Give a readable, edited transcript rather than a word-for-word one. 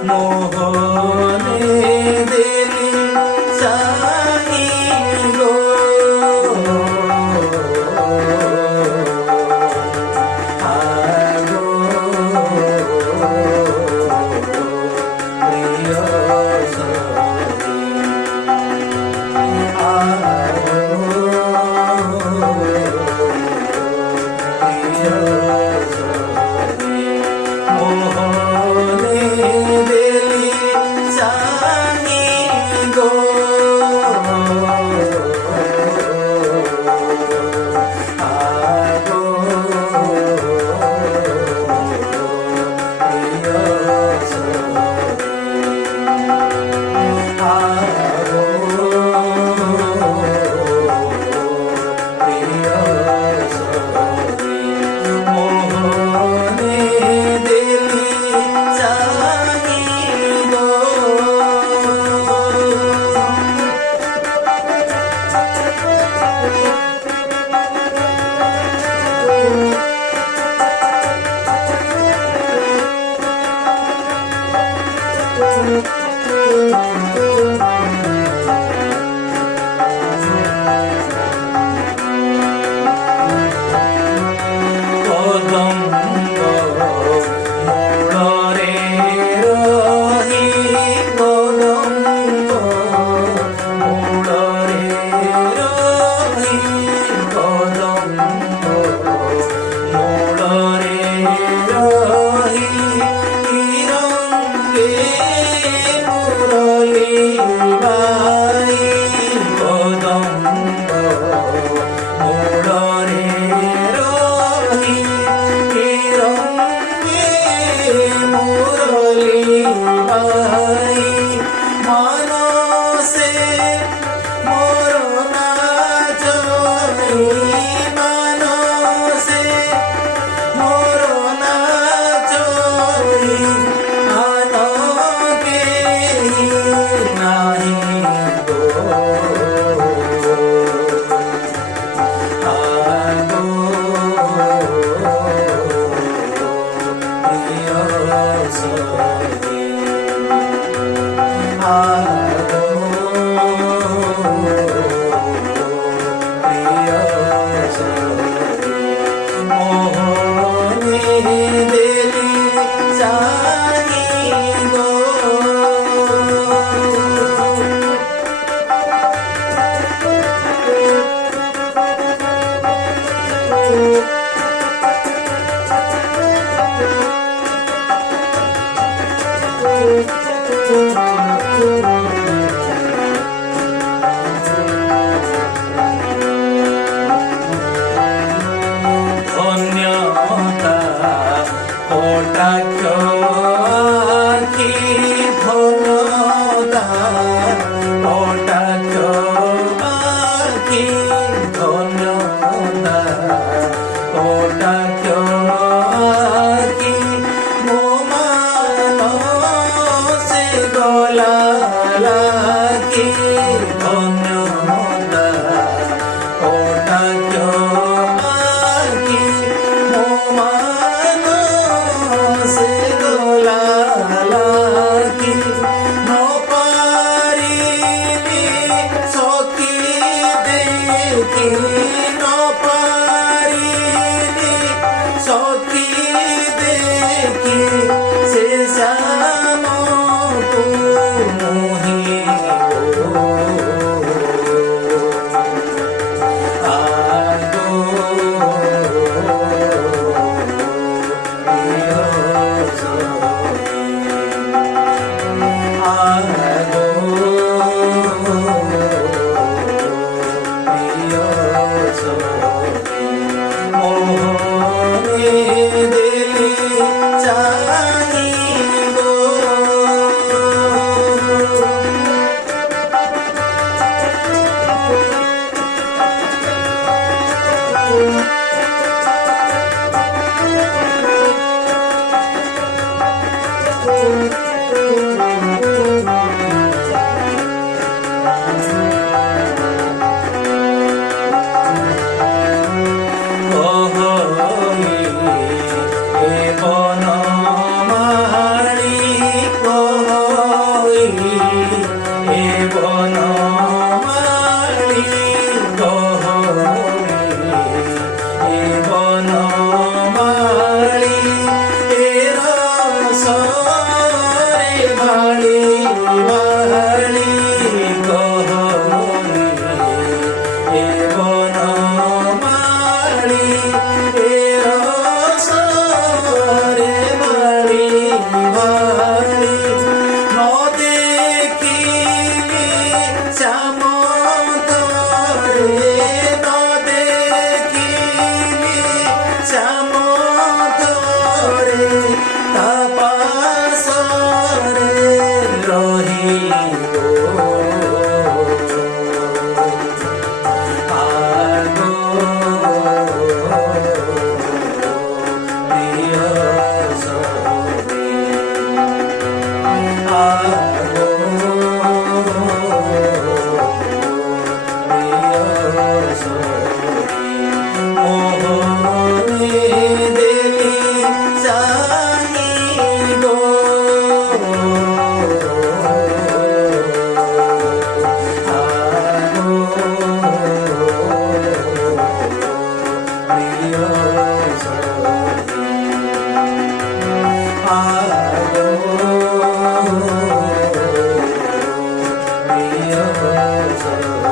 মোহনে দিলি চাহি গো আগো প্রিয় সখী মোহনে দিলি চাহি গো আগো প্রিয় সখী আগো প্রিয় সখী মোহনে দিলি চাহি গো কদম্ব মূଳରେ রহি কদম্ব মূଳରେ রহি কদম্ব মূଳରେ রহি তিরঙ্গে মুরলী বাই কদম্ব মূଳରେ রহি তিরঙ্গে মুরলী বাই মানসে মোর নাচই মানসে মোর নাচই আনকে নাহি গো আগো প্রিয় সখী আগো প্রিয় সখী মোহনে দিলি চাহি গো ধন্যতা কটাক্ষ আখি ধন্যতা কটাক্ষ আখি ধন্যতা কটাক্ষ আখি মো মানসে গলা লাগি ধন্যতা কটাক্ষ আখি মো মানসে গলা লাগি নপারিলি সখী দেখি নপারিলি সখী দেখি সে শ্যামକୁ মোহি গো আগো প্রিয় সখী আগো প্রিয় সখী আগো প্রিয় সখী মোহনে দেলি চাহি গো আগো প্রিয় সখী আগো প্রিয় সখী